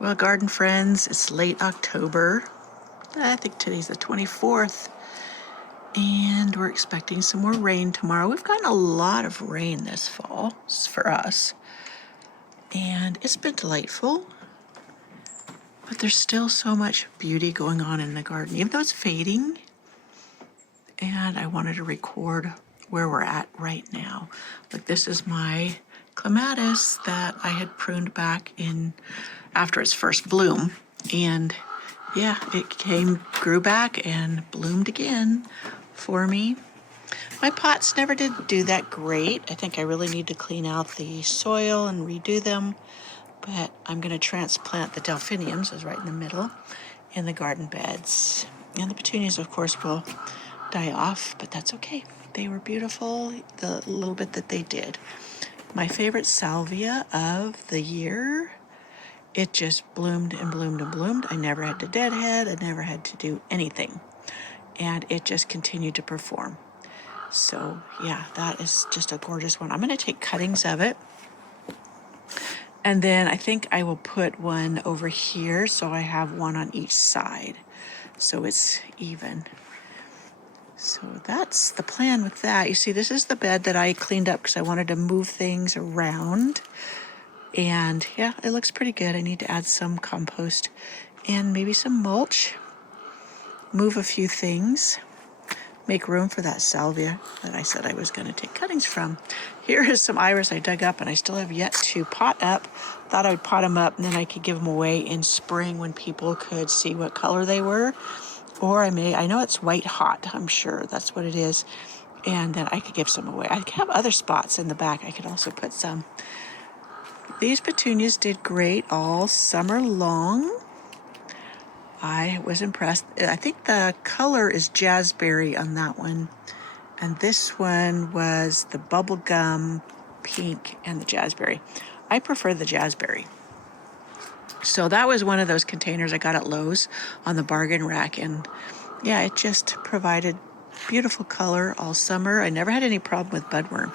Well, garden friends, it's late October. I think today's the 24th, and we're expecting some more rain tomorrow. We've gotten a lot of rain this fall for us, and it's been delightful. But there's still so much beauty going on in the garden, even though it's fading. And I wanted to record where we're at right now. Like, this is my clematis that I had pruned back in after its first bloom. And yeah, it grew back and bloomed again for me. My pots never did do that great. I think I really need to clean out the soil and redo them. But I'm going to transplant the delphiniums, is right in the middle, in the garden beds. And the petunias, of course, will die off, but that's okay. They were beautiful, the little bit that they did. My favorite salvia of the year, it just bloomed and bloomed and bloomed. I never had to deadhead, I never had to do anything. And it just continued to perform. So yeah, that is just a gorgeous one. I'm going to take cuttings of it. And then I think I will put one over here so I have one on each side. So it's even. So that's the plan with that. You see, this is the bed that I cleaned up because I wanted to move things around. And yeah, it looks pretty good. I need to add some compost and maybe some mulch. Move a few things. Make room for that salvia that I said I was going to take cuttings from. Here is some iris I dug up and I still have yet to pot up. Thought I would pot them up and then I could give them away in spring when people could see what color they were. Or I know it's white hot, I'm sure that's what it is. And then I could give some away. I have other spots in the back I could also put some. These petunias did great all summer long. I was impressed. I think the color is jazzberry on that one. And this one was the bubblegum pink and the jazzberry. I prefer the jazzberry. So that was one of those containers I got at Lowe's on the bargain rack. And yeah, it just provided beautiful color all summer. I never had any problem with budworm,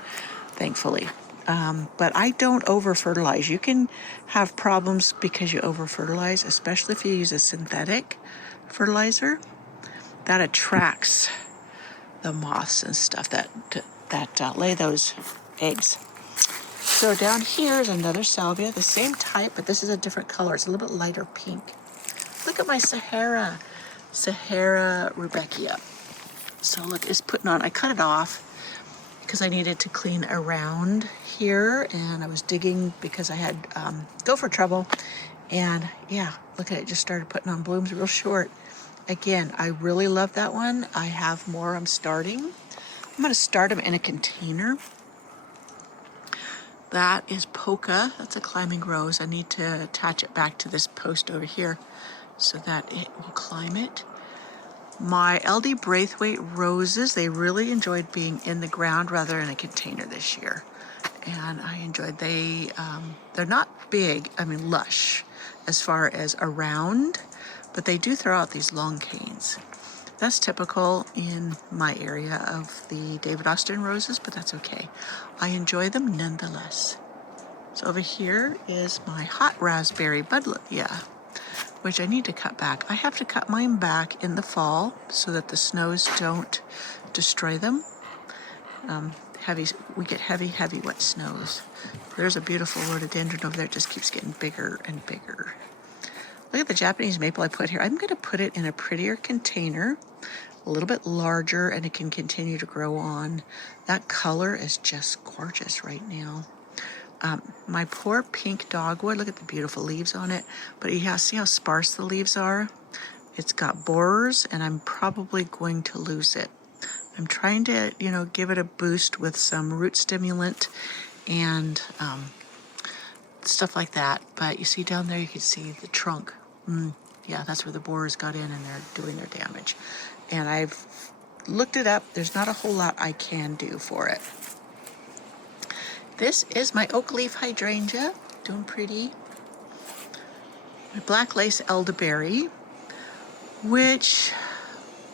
thankfully. But I don't over-fertilize. You can have problems because you over-fertilize, especially if you use a synthetic fertilizer. That attracts the moths and stuff that lay those eggs. So down here is another salvia, the same type, but this is a different color. It's a little bit lighter pink. Look at my Sahara Rudbeckia. So look, it's putting on, I cut it off because I needed to clean around here, and I was digging because I had gopher trouble. And yeah, look at it, just started putting on blooms real short. Again, I really love that one. I have more I'm starting. I'm going to start them in a container. That is Polka. That's a climbing rose. I need to attach it back to this post over here so that it will climb it. My LD Braithwaite roses, they really enjoyed being in the ground rather than a container this year. And I enjoyed, they're not big, lush as far as around, but they do throw out these long canes. That's typical in my area of the David Austin roses, but that's okay. I enjoy them nonetheless. So over here is my hot raspberry buddleia, which I need to cut back. I have to cut mine back in the fall so that the snows don't destroy them. We get heavy wet snows. There's a beautiful rhododendron over there. It just keeps getting bigger and bigger. Look at the Japanese maple I put here. I'm going to put it in a prettier container, a little bit larger, and it can continue to grow on. That color is just gorgeous right now. My poor pink dogwood, look at the beautiful leaves on it. But see how sparse the leaves are? It's got borers, and I'm probably going to lose it. I'm trying to, give it a boost with some root stimulant and stuff like that. But you see down there, you can see the trunk. Yeah, that's where the borers got in and they're doing their damage. And I've looked it up. There's not a whole lot I can do for it. This is my oak leaf hydrangea, doing pretty. My black lace elderberry, which,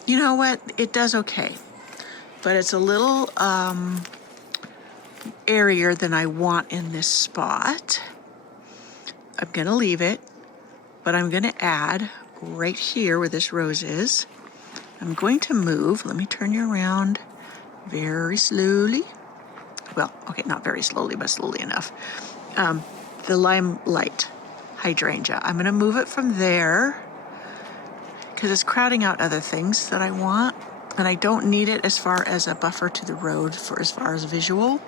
you know what, it does okay. But it's a little airier than I want in this spot. I'm going to leave it. but I'm going to add right here where this rose is. I'm going to move, let me turn you around very slowly. Well, okay, not very slowly, but slowly enough. The limelight hydrangea. I'm going to move it from there because it's crowding out other things that I want, and I don't need it as far as a buffer to the road for as far as visual.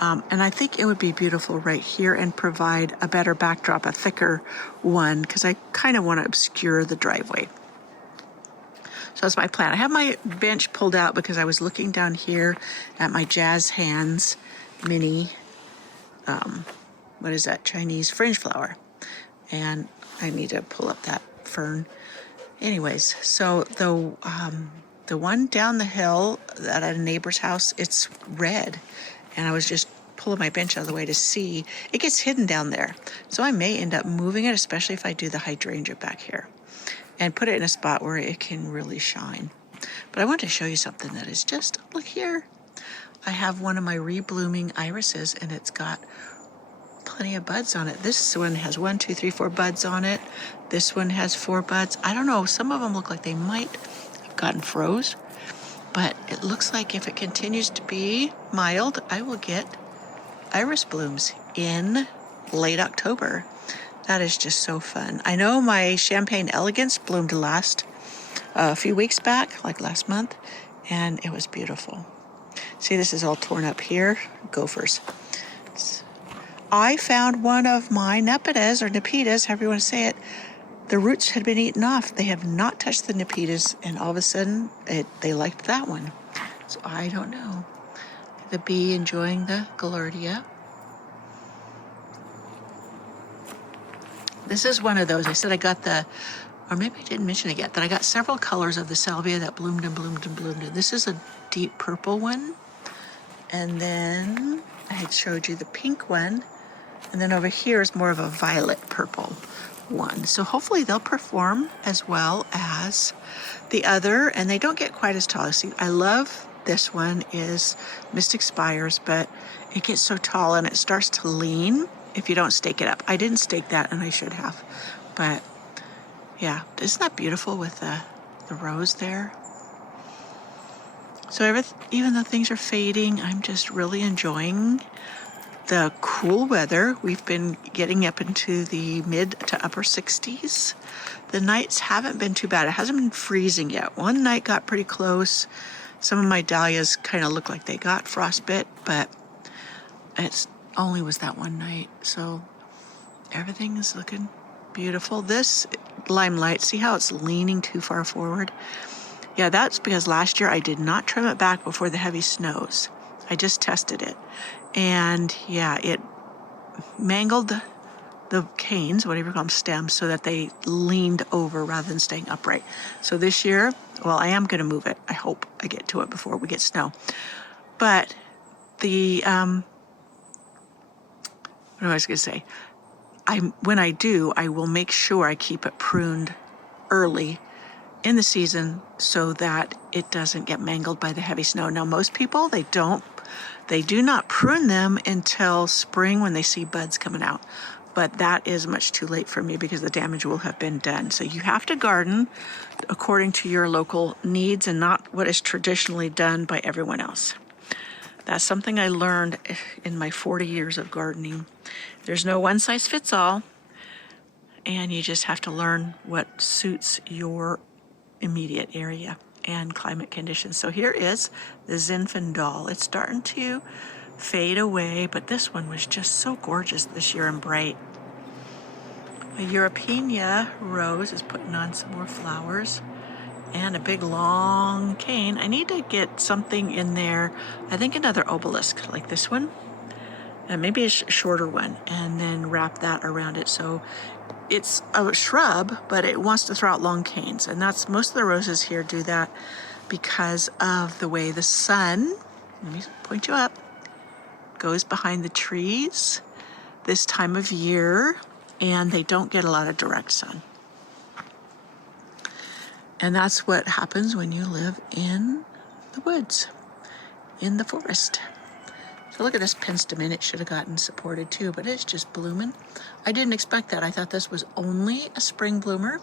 And I think it would be beautiful right here and provide a better backdrop, a thicker one, because I kind of want to obscure the driveway. So that's my plan. I have my bench pulled out because I was looking down here at my Jazz Hands mini, what is that, Chinese fringe flower. And I need to pull up that fern. Anyways, so the one down the hill at a neighbor's house, it's red. And I was just pulling my bench out of the way to see. It gets hidden down there. So I may end up moving it, especially if I do the hydrangea back here, and put it in a spot where it can really shine. But I want to show you something that is just, look here. I have one of my reblooming irises, and it's got plenty of buds on it. This one has 1, 2, 3, 4 buds on it. This one has 4 buds. I don't know, some of them look like they might have gotten froze, but it looks like if it continues to be mild, I will get iris blooms in late October. That is just so fun. I know my Champagne Elegance bloomed a few weeks back, like last month, and it was beautiful. See, this is all torn up here. Gophers. I found one of my nepitas, or nepitas, however you want to say it. The roots had been eaten off. They have not touched the nepitas, and all of a sudden, they liked that one. So I don't know. The bee enjoying the gaillardia. This is one of those. I said I got or maybe I didn't mention it yet, that I got several colors of the salvia that bloomed and bloomed and bloomed. And this is a deep purple one. And then I had showed you the pink one. And then over here is more of a violet purple one. So hopefully they'll perform as well as the other, and they don't get quite as tall. See, I love this one is Mystic Spires, but it gets so tall and it starts to lean if you don't stake it up. I didn't stake that, and I should have. But yeah, isn't that beautiful with the rose there? So even though things are fading, I'm just really enjoying the cool weather. We've been getting up into the mid to upper 60s. The nights haven't been too bad. It hasn't been freezing yet. One night got pretty close. Some of my dahlias kind of look like they got frostbite, but it's only was that one night. So everything is looking beautiful. This limelight, see how it's leaning too far forward? Yeah, that's because last year I did not trim it back before the heavy snows. I just tested it. And yeah, it mangled the canes, whatever you call them, stems, so that they leaned over rather than staying upright. So this year, well, I am going to move it. I hope I get to it before we get snow. But what I was going to say, when I do, I will make sure I keep it pruned early in the season so that it doesn't get mangled by the heavy snow. Now, most people, they do not prune them until spring when they see buds coming out. But that is much too late for me because the damage will have been done. So you have to garden according to your local needs and not what is traditionally done by everyone else. That's something I learned in my 40 years of gardening. There's no one size fits all, and you just have to learn what suits your immediate area and climate conditions. So here is the Zinfandel. It's starting to fade away, but this one was just so gorgeous this year and bright. A Europenia rose is putting on some more flowers and a big long cane. I need to get something in there, I think another obelisk like this one, and maybe a shorter one, and then wrap that around it. So it's a shrub, but it wants to throw out long canes, and that's most of the roses here do that because of the way the sun, let me point you up, goes behind the trees this time of year, and they don't get a lot of direct sun. And that's what happens when you live in the woods, in the forest. So look at this penstemon. It should have gotten supported too, but it's just blooming. I didn't expect that. I thought this was only a spring bloomer,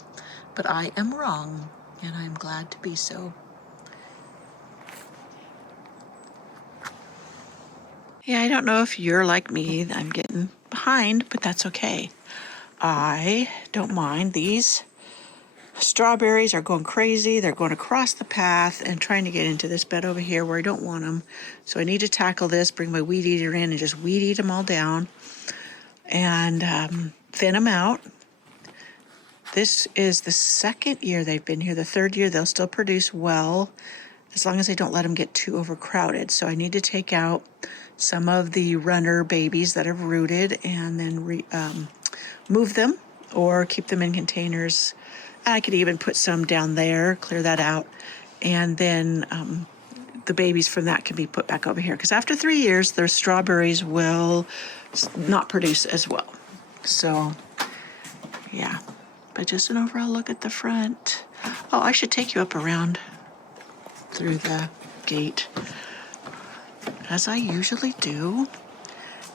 but I am wrong, and I'm glad to be so. Yeah, I don't know if you're like me. I'm getting behind, but that's okay. I don't mind. These strawberries are going crazy. They're going across the path and trying to get into this bed over here where I don't want them. So I need to tackle this, bring my weed eater in and just weed eat them all down and thin them out. This is the second year they've been here. The third year they'll still produce well as long as I don't let them get too overcrowded. So I need to take out some of the runner babies that have rooted and then move them or keep them in containers. I could even put some down there, clear that out, and then the babies from that can be put back over here. Because after 3 years, their strawberries will not produce as well. So, yeah. But just an overall look at the front. Oh, I should take you up around through the gate, as I usually do,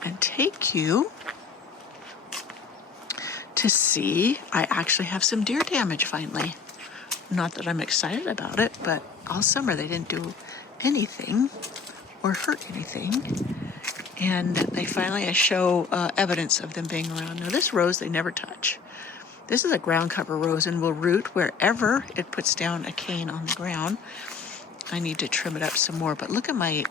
and take you to see. I actually have some deer damage finally. Not that I'm excited about it, but all summer they didn't do anything or hurt anything. And they finally show evidence of them being around. Now this rose they never touch. This is a ground cover rose and will root wherever it puts down a cane on the ground. I need to trim it up some more, but look at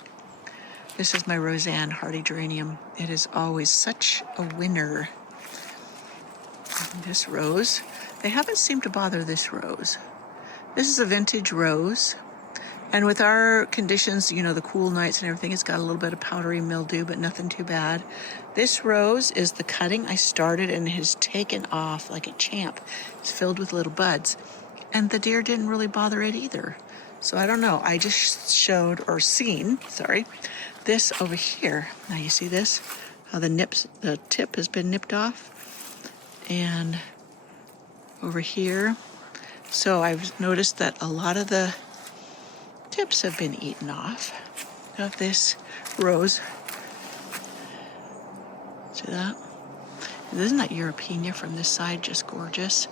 this is my Roseanne hardy geranium. It is always such a winner. This rose, they haven't seemed to bother this rose. This is a vintage rose. And with our conditions, you know, the cool nights and everything, it's got a little bit of powdery mildew, but nothing too bad. This rose is the cutting I started and has taken off like a champ. It's filled with little buds. And the deer didn't really bother it either. So I don't know. I just seen, this over here. Now you see this? How the tip has been nipped off. And over here. So I've noticed that a lot of the tips have been eaten off of this rose. See that? Isn't that European from this side just gorgeous?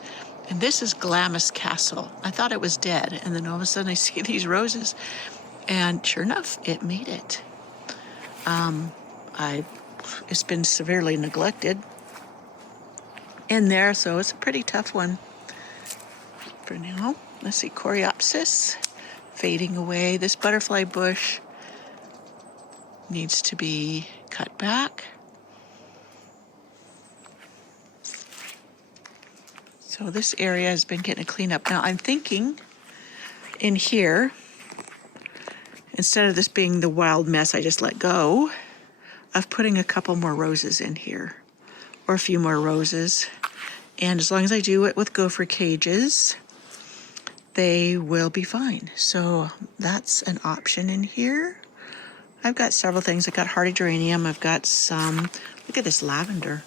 And this is Glamis Castle. I thought it was dead, and then all of a sudden I see these roses, and sure enough, it made it. It's been severely neglected in there, so it's a pretty tough one for now. Let's see, Coreopsis fading away. This butterfly bush needs to be cut back. So this area has been getting a cleanup. Now I'm thinking in here, instead of this being the wild mess I just let go, of putting a couple more roses in here, or a few more roses. And as long as I do it with gopher cages, they will be fine. So that's an option in here. I've got several things. I've got hardy geranium. I've got some, look at this lavender.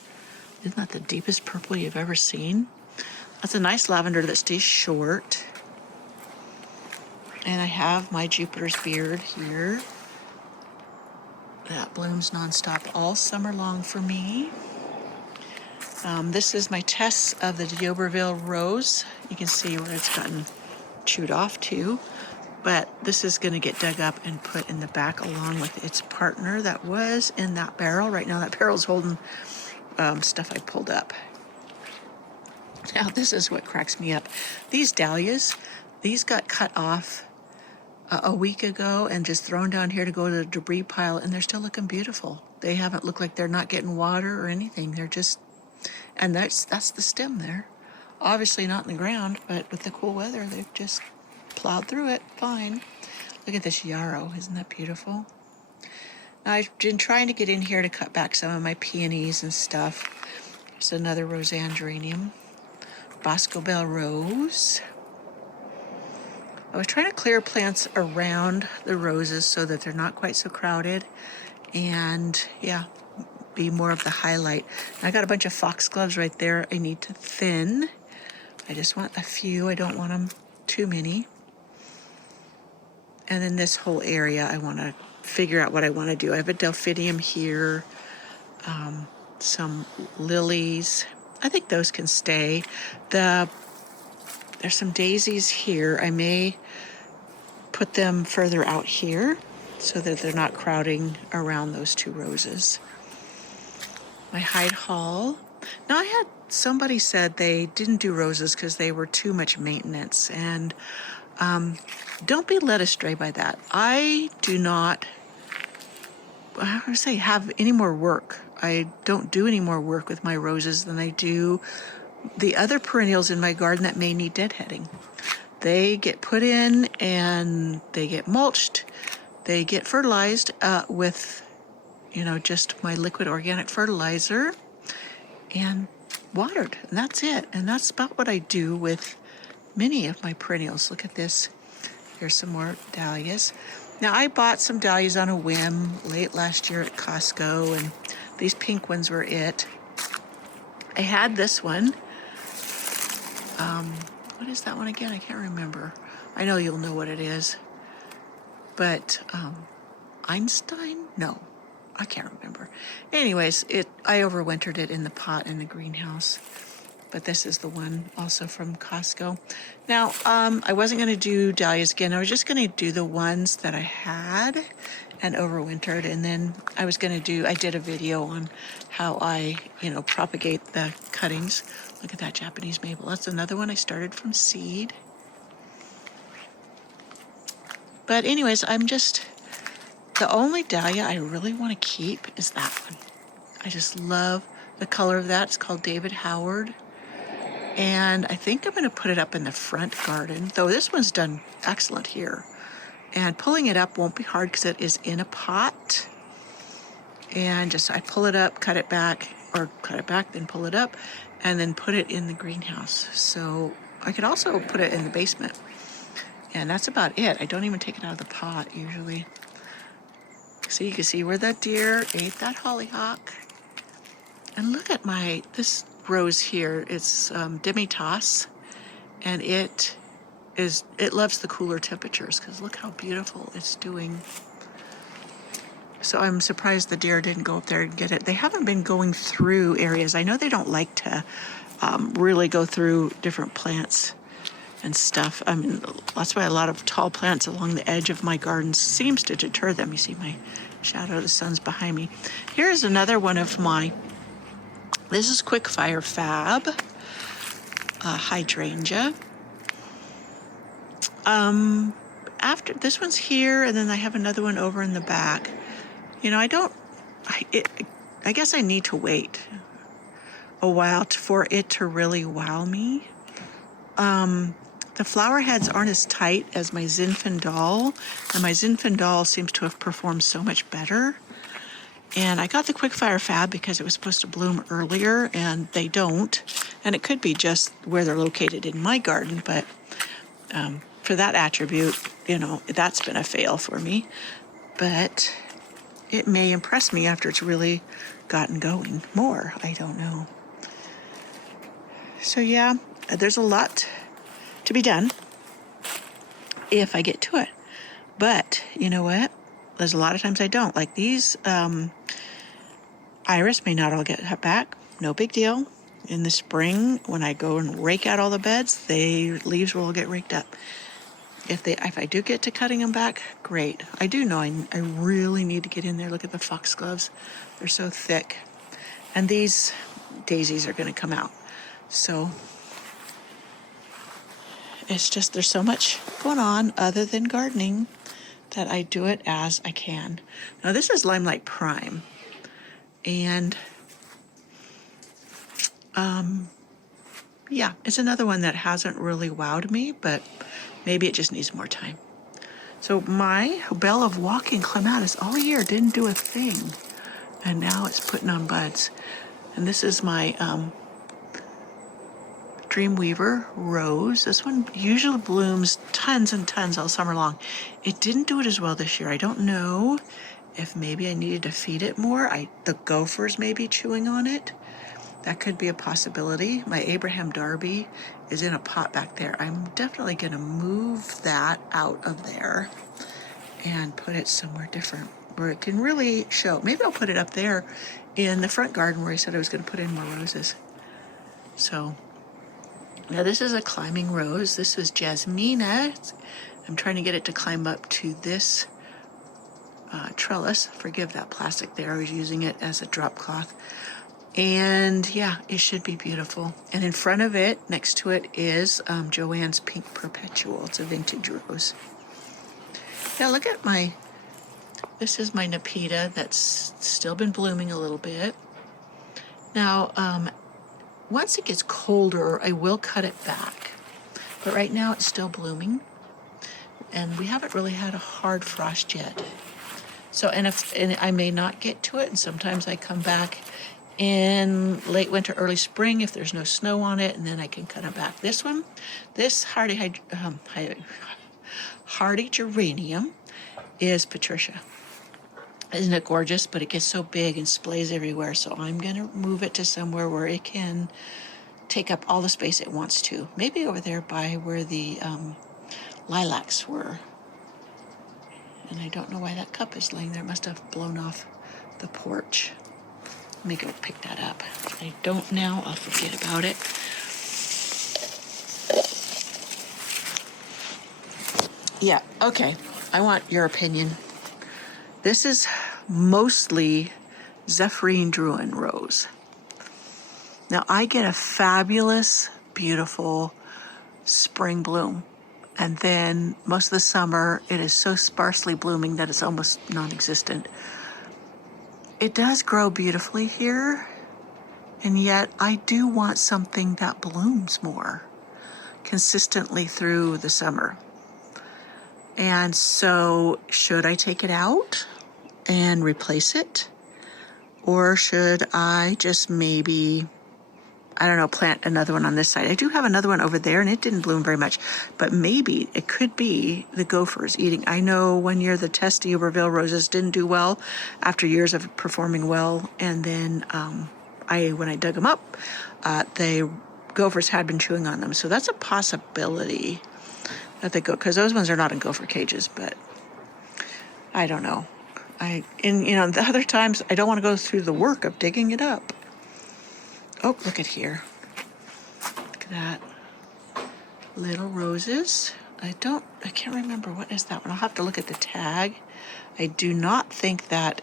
Isn't that the deepest purple you've ever seen? That's a nice lavender that stays short. And I have my Jupiter's beard here. That blooms nonstop all summer long for me. This is my test of the D'Iberville rose. You can see where it's gotten chewed off too. But this is going to get dug up and put in the back along with its partner that was in that barrel. Right now that barrel's holding stuff I pulled up. Now this is what cracks me up. These dahlias, these got cut off a week ago and just thrown down here to go to the debris pile, and they're still looking beautiful. They haven't looked like they're not getting water or anything. They're just, and that's the stem there. Obviously not in the ground, but with the cool weather, they've just plowed through it fine. Look at this yarrow. Isn't that beautiful? Now, I've been trying to get in here to cut back some of my peonies and stuff. There's another Roseanne geranium. Bosco Bell rose. I was trying to clear plants around the roses so that they're not quite so crowded and, yeah, be more of the highlight. And I got a bunch of foxgloves right there I need to thin. I just want a few. I don't want them too many. And then this whole area, I want to figure out what I want to do. I have a delphinium here, some lilies. I think those can stay. There's some daisies here. I may put them further out here so that they're not crowding around those two roses. My Hyde Hall. Now, I had somebody said they didn't do roses because they were too much maintenance, and don't be led astray by that. I do not, I would say, have any more work. I don't do any more work with my roses than I do the other perennials in my garden that may need deadheading. They get put in and they get mulched. They get fertilized with, just my liquid organic fertilizer and watered. And that's it. And that's about what I do with many of my perennials. Look at this. Here's some more dahlias. Now, I bought some dahlias on a whim late last year at Costco, and these pink ones were it. I had this one. What is that one again? I can't remember. I know you'll know what it is. But Einstein? No, I can't remember. Anyways, I overwintered it in the pot in the greenhouse. But this is the one also from Costco. Now, I wasn't going to do dahlias again. I was just going to do the ones that I had and overwintered. And then I did a video on how I, propagate the cuttings. Look at that Japanese maple. That's another one I started from seed. But anyways, the only dahlia I really want to keep is that one. I just love the color of that. It's called David Howard. And I think I'm going to put it up in the front garden, though this one's done excellent here. And pulling it up won't be hard because it is in a pot. And I pull it up, cut it back, then pull it up, and then put it in the greenhouse. So I could also put it in the basement. And that's about it. I don't even take it out of the pot usually. So you can see where that deer ate that hollyhock. And look at this rose here. It's Demitasse, and it loves the cooler temperatures because look how beautiful it's doing. So I'm surprised the deer didn't go up there and get it. They haven't been going through areas. I know they don't like to really go through different plants and stuff. I mean, that's why a lot of tall plants along the edge of my garden seems to deter them. You see my shadow, the sun's behind me. Here's another one of this is Quickfire Fab, hydrangea. After this one's here, and then I have another one over in the back. I guess I need to wait a while for it to really wow me. The flower heads aren't as tight as my Zinfandel, and my Zinfandel seems to have performed so much better. And I got the Quickfire Fab because it was supposed to bloom earlier, and they don't. And it could be just where they're located in my garden, but for that attribute, that's been a fail for me. But it may impress me after it's really gotten going more. I don't know. So yeah, there's a lot to be done if I get to it. But you know what? There's a lot of times I don't. Like these iris may not all get back. No big deal. In the spring, when I go and rake out all the beds, leaves will get raked up. If I do get to cutting them back, great. I do know I really need to get in there. Look at the foxgloves. They're so thick. And these daisies are going to come out. So it's just there's so much going on other than gardening that I do it as I can. Now this is Limelight Prime. And yeah, it's another one that hasn't really wowed me, but maybe it just needs more time. So my Belle of Walking Clematis all year didn't do a thing. And now it's putting on buds. And this is my Dreamweaver Rose. This one usually blooms tons and tons all summer long. It didn't do it as well this year. I don't know if maybe I needed to feed it more. The gophers may be chewing on it. That could be a possibility. My Abraham Darby is in a pot back there. I'm definitely going to move that out of there and put it somewhere different where it can really show. Maybe I'll put it up there in the front garden where I said I was going to put in more roses. So now this is a climbing rose. This was Jasmina. I'm trying to get it to climb up to this trellis. Forgive that plastic there. I was using it as a drop cloth. And yeah, it should be beautiful. And in front of it, next to it, is Joanne's Pink Perpetual. It's a vintage rose. Now look at this is my Nepeta that's still been blooming a little bit. Now, once it gets colder, I will cut it back. But right now it's still blooming. And we haven't really had a hard frost yet. So, and I may not get to it, and sometimes I come back in late winter, early spring if there's no snow on it, and then I can cut it back. This hardy geranium is Patricia. Isn't it gorgeous? But it gets so big and splays everywhere, so I'm going to move it to somewhere where it can take up all the space it wants to. Maybe over there by where the lilacs were. And I don't know why that cup is laying there. It must have blown off the porch. Let me go pick that up. If I don't now, I'll forget about it. Yeah, okay. I want your opinion. This is mostly Zephyrin Druin rose. Now I get a fabulous, beautiful spring bloom. And then most of the summer, it is so sparsely blooming that it's almost non-existent. It does grow beautifully here, and yet I do want something that blooms more consistently through the summer. And so should I take it out and replace it? Or should I just maybe, I don't know, plant another one on this side? I do have another one over there, and it didn't bloom very much, but maybe it could be the gophers eating. I know one year the Testy Oberville roses didn't do well after years of performing well, and then when I dug them up, the gophers had been chewing on them. So that's a possibility that they go, because those ones are not in gopher cages, but I don't know. The other times I don't want to go through the work of digging it up. Oh, look at here. Look at that. Little roses. I can't remember. What is that one? I'll have to look at the tag. I do not think that,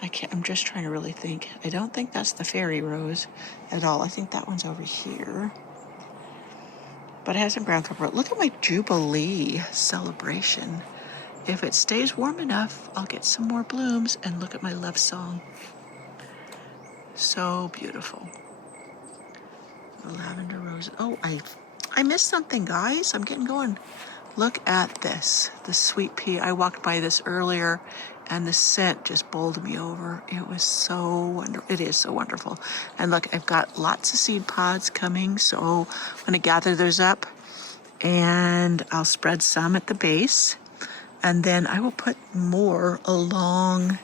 I'm just trying to really think. I don't think that's the fairy rose at all. I think that one's over here. But it has some brown cover. Look at my Jubilee celebration. If it stays warm enough, I'll get some more blooms. And look at my love song. So beautiful. The lavender rose. Oh, I missed something, guys. I'm getting going. Look at this. The sweet pea. I walked by this earlier, and the scent just bowled me over. It was so wonderful. It is so wonderful. And look, I've got lots of seed pods coming, so I'm going to gather those up, and I'll spread some at the base, and then I will put more along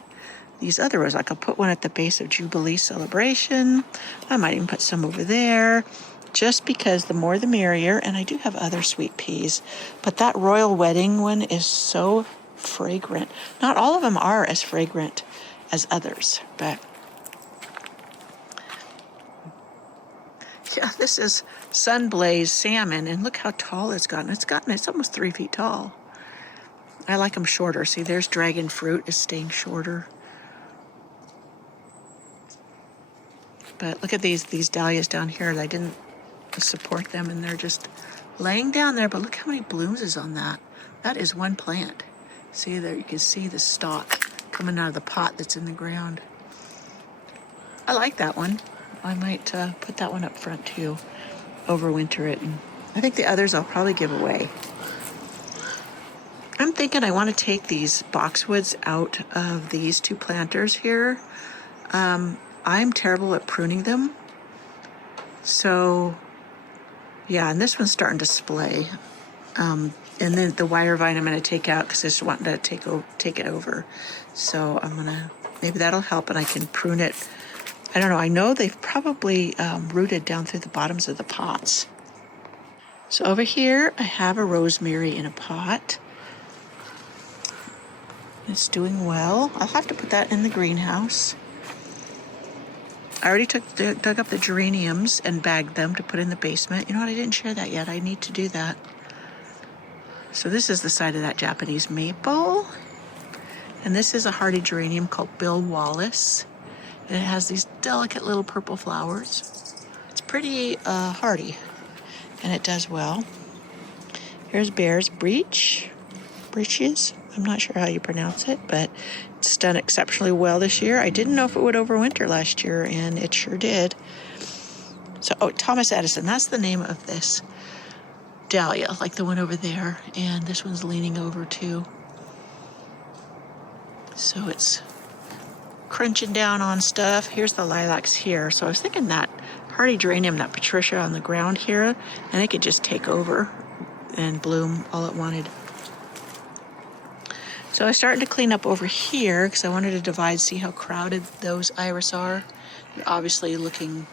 these other rows. Like I'll put one at the base of Jubilee Celebration. I might even put some over there, just because the more the merrier. And I do have other sweet peas, but that Royal Wedding one is so fragrant. Not all of them are as fragrant as others, but yeah, this is Sunblaze Salmon, and look how tall it's gotten. It's almost 3 feet tall. I like them shorter. See, there's dragon fruit is staying shorter. But look at these dahlias down here. I didn't support them, and they're just laying down there. But look how many blooms is on that. That is one plant. See there, you can see the stalk coming out of the pot that's in the ground. I like that one. I might put that one up front too, overwinter it. And I think the others I'll probably give away. I'm thinking I want to take these boxwoods out of these two planters here. I'm terrible at pruning them. So, yeah, and this one's starting to splay. And then the wire vine I'm going to take out because I just want to take it over. So maybe that'll help, and I can prune it. I don't know. I know they've probably rooted down through the bottoms of the pots. So over here, I have a rosemary in a pot. It's doing well. I'll have to put that in the greenhouse. I already dug up the geraniums and bagged them to put in the basement. You know what? I didn't share that yet. I need to do that. So this is the side of that Japanese maple. And this is a hardy geranium called Bill Wallace. And it has these delicate little purple flowers. It's pretty hardy, and it does well. Here's Bear's Breeches. I'm not sure how you pronounce it, but it's done exceptionally well this year. I didn't know if it would overwinter last year, and it sure did. So, Thomas Edison, that's the name of this dahlia, like the one over there. And this one's leaning over too. So it's crunching down on stuff. Here's the lilacs here. So I was thinking that hardy geranium, that Patricia on the ground here, and it could just take over and bloom all it wanted. So I started to clean up over here because I wanted to divide, see how crowded those iris are. They're obviously looking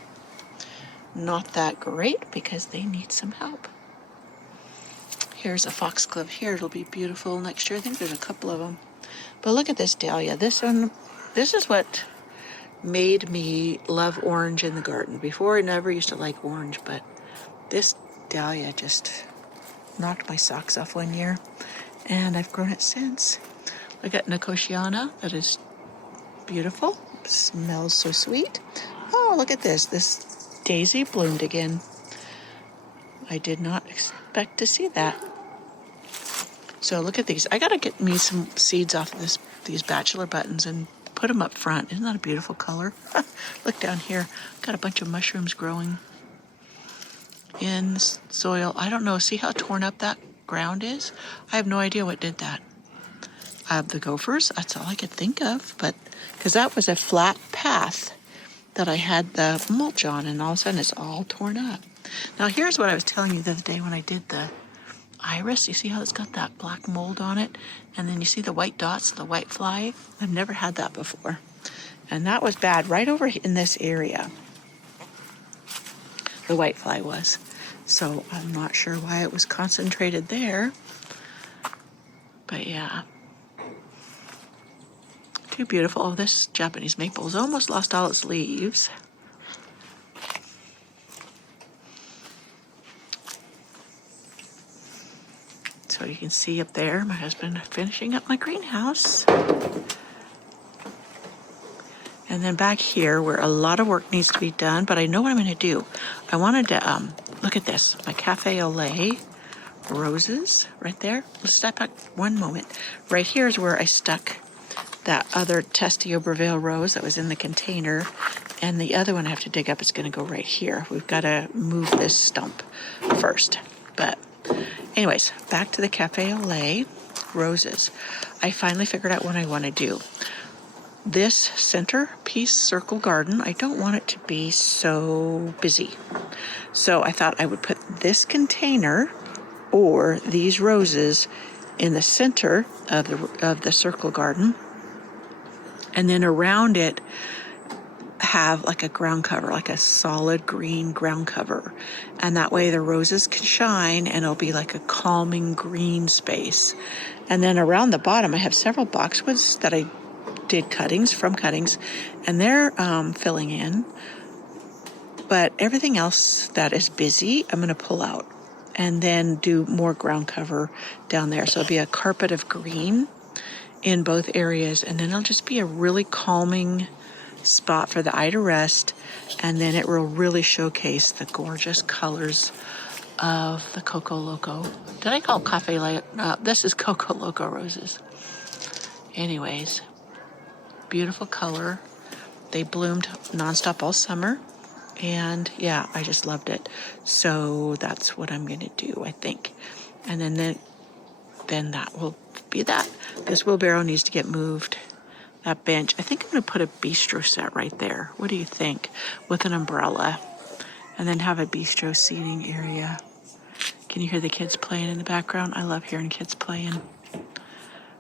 not that great because they need some help. Here's a foxglove here. It'll be beautiful next year. I think there's a couple of them. But look at this dahlia. This is what made me love orange in the garden. Before, I never used to like orange, but this dahlia just knocked my socks off one year, and I've grown it since. I got Nicotiana, that is beautiful. Smells so sweet. Oh, look at this. This daisy bloomed again. I did not expect to see that. So look at these. I gotta get me some seeds off of these bachelor buttons and put them up front. Isn't that a beautiful color? Look down here. Got a bunch of mushrooms growing in soil. I don't know. See how torn up that ground is? I have no idea what did that. The gophers, that's all I could think of, but because that was a flat path that I had the mulch on, and all of a sudden it's all torn up. Now here's what I was telling you the other day when I did the iris. You see how it's got that black mold on it, and then you see the white dots, the white fly. I've never had that before, and that was bad right over in this area. The white fly was. So I'm not sure why it was concentrated there, but yeah. Too beautiful. Oh, this Japanese maple has almost lost all its leaves. So you can see up there, my husband finishing up my greenhouse. And then back here where a lot of work needs to be done, but I know what I'm going to do. I wanted to, look at this, my cafe au lait roses right there. Let's step back one moment. Right here is where I stuck that other Testio Breville rose that was in the container, and the other one I have to dig up. It's going to go right here. We've got to move this stump first. But anyways, back to the cafe au lait roses. I finally figured out what I want to do. This centerpiece circle garden, I don't want it to be so busy. So I thought I would put this container or these roses in the center of the circle garden, and then around it have like a ground cover, like a solid green ground cover. And that way the roses can shine and it'll be like a calming green space. And then around the bottom, I have several boxwoods that I did cuttings, and they're filling in. But everything else that is busy, I'm going to pull out and then do more ground cover down there. So it'll be a carpet of green in both areas, and then it'll just be a really calming spot for the eye to rest, and then it will really showcase the gorgeous colors of the Coco Loco. Did I call Cafe Light? This is Coco Loco roses. Anyways, beautiful color. They bloomed nonstop all summer, and yeah, I just loved it. So that's what I'm going to do, I think. And then that will be that. This wheelbarrow needs to get moved. That bench, I think I'm going to put a bistro set right there. What do you think? With an umbrella. And then have a bistro seating area. Can you hear the kids playing in the background? I love hearing kids playing.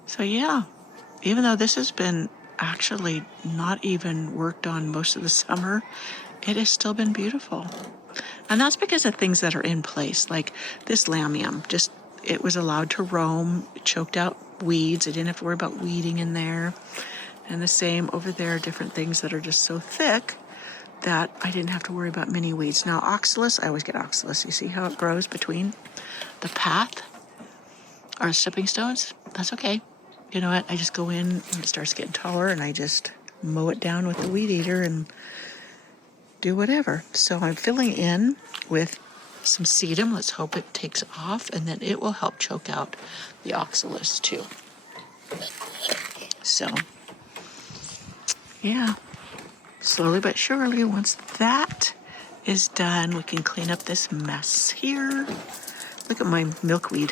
So yeah, even though this has been actually not even worked on most of the summer, it has still been beautiful. And that's because of things that are in place, like this lamium. Just, it was allowed to roam, it choked out weeds. I didn't have to worry about weeding in there. And the same over there, different things that are just so thick that I didn't have to worry about mini weeds. Now, oxalis, I always get oxalis. You see how it grows between the path or stepping stones? That's okay. You know what? I just go in when it starts getting taller and I just mow it down with the weed eater and do whatever. So I'm filling in with some sedum. Let's hope it takes off, and then it will help choke out the oxalis too. So, yeah, slowly but surely, once that is done, we can clean up this mess here. Look at my milkweed.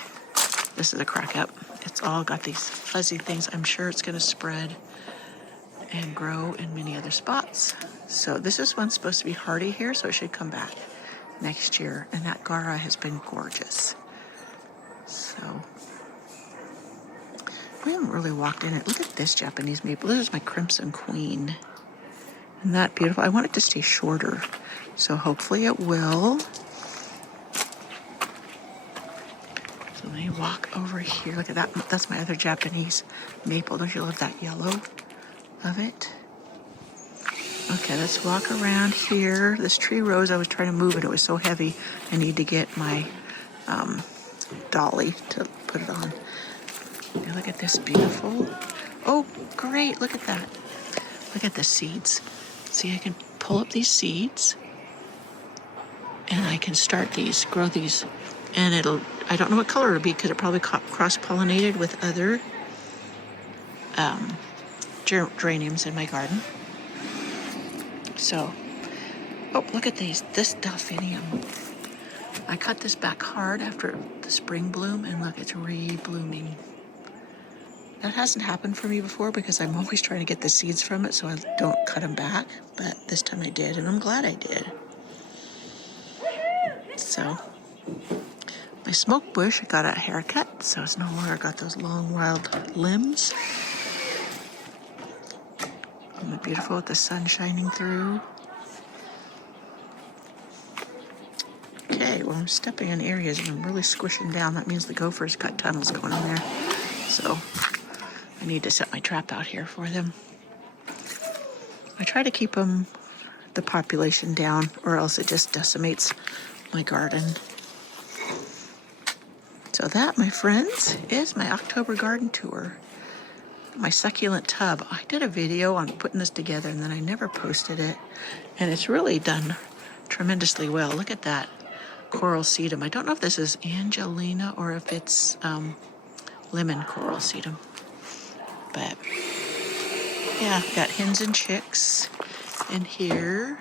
This is a crack up. It's all got these fuzzy things. I'm sure it's going to spread and grow in many other spots. So this is one supposed to be hardy here, so it should come back next year. And that Gara has been gorgeous. So we haven't really walked in it. Look at this Japanese maple. This is my Crimson Queen. Isn't that beautiful? I want it to stay shorter, so hopefully it will. So let me walk over here. Look at that. That's my other Japanese maple. Don't you love that yellow of it? Okay, let's walk around here. This tree rose, I was trying to move it. It was so heavy. I need to get my dolly to put it on. Now look at this beautiful. Oh, great. Look at that. Look at the seeds. See, I can pull up these seeds and I can start these, grow these. And I don't know what color it'll be because it probably cross-pollinated with other geraniums in my garden. So, oh, look at these. This delphinium. I cut this back hard after the spring bloom, and look, it's re-blooming. That hasn't happened for me before because I'm always trying to get the seeds from it so I don't cut them back. But this time I did, and I'm glad I did. So, my smoke bush got a haircut, so it's no longer got those long, wild limbs. Isn't it beautiful with the sun shining through? Okay, well, I'm stepping in areas and I'm really squishing down. That means the gophers cut tunnels going in there. So I need to set my trap out here for them. I try to keep the population down, or else it just decimates my garden. So that, my friends, is my October garden tour. My succulent tub. I did a video on putting this together and then I never posted it. And it's really done tremendously well. Look at that coral sedum. I don't know if this is Angelina or if it's lemon coral sedum. But yeah, got hens and chicks in here.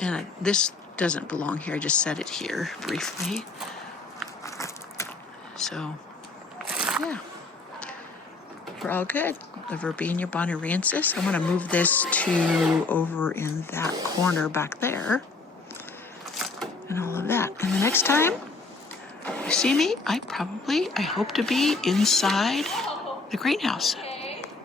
And this doesn't belong here. I just set it here briefly. So yeah. We're all good. The Verbena bonariensis. I'm going to move this to over in that corner back there. And all of that. And the next time you see me, I hope to be inside the greenhouse.